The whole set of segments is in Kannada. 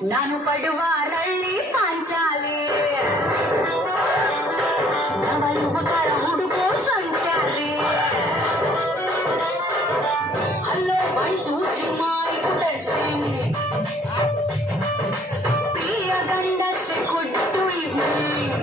ನಾನು ಪಡುವ ರಳ್ಳಿ ಪಾಂಚಾಲಿ ನವ ಯುವಕರ ಹುಡುಗೋ ಸಂಚಾರಿ ಹಲೋ ಬಂತು ಚಿಮ್ಮಾಯಿ ಟೆಸ್ಟಿಂಗ್ ಪ್ರಿಯ ಗಂಡಸೆ ಕೊಟ್ಟು ಈವ್ನಿಂಗ್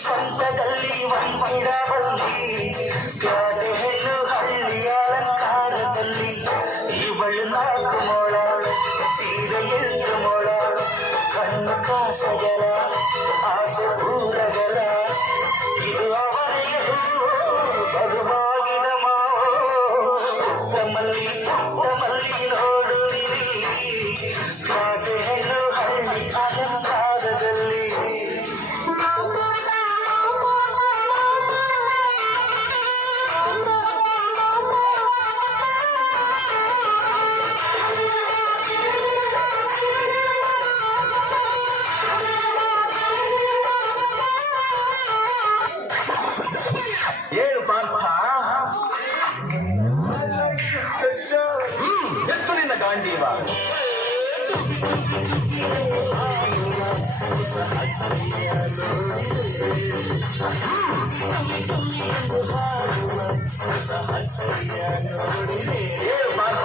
ಸ್ವಂತದಲ್ಲಿ ವಂಗಿಡಬಲ್ಲಿ ಗಾದೆ ಹೆಣ್ಣು ಹಳ್ಳಿಯ ಅಲಂಕಾರದಲ್ಲಿ ಇವಳು 4 ಮೊಳ ಸೀರೆ 8 ಮೊಳ ಕಣ್ಣು ಕಾಸಗರ ಆಸೆ ಪೂರಗರ ಇದು ಅವರಿಗೂ ಬರುವಾಗಿನ ಮಾವು ಪುಟ್ಟಮಲ್ಲಿ ನೋಡು ಗಾದೆ ಹೆಣ್ಣು ಹಳ್ಳಿ ಅಲಂಕಾರದಲ್ಲಿ ಏನು ಪಾರ್ಥ ಎತ್ತು ನಿನ್ನ ಗಾಂಡೀವ ಏನು ಪಾರ್ಥ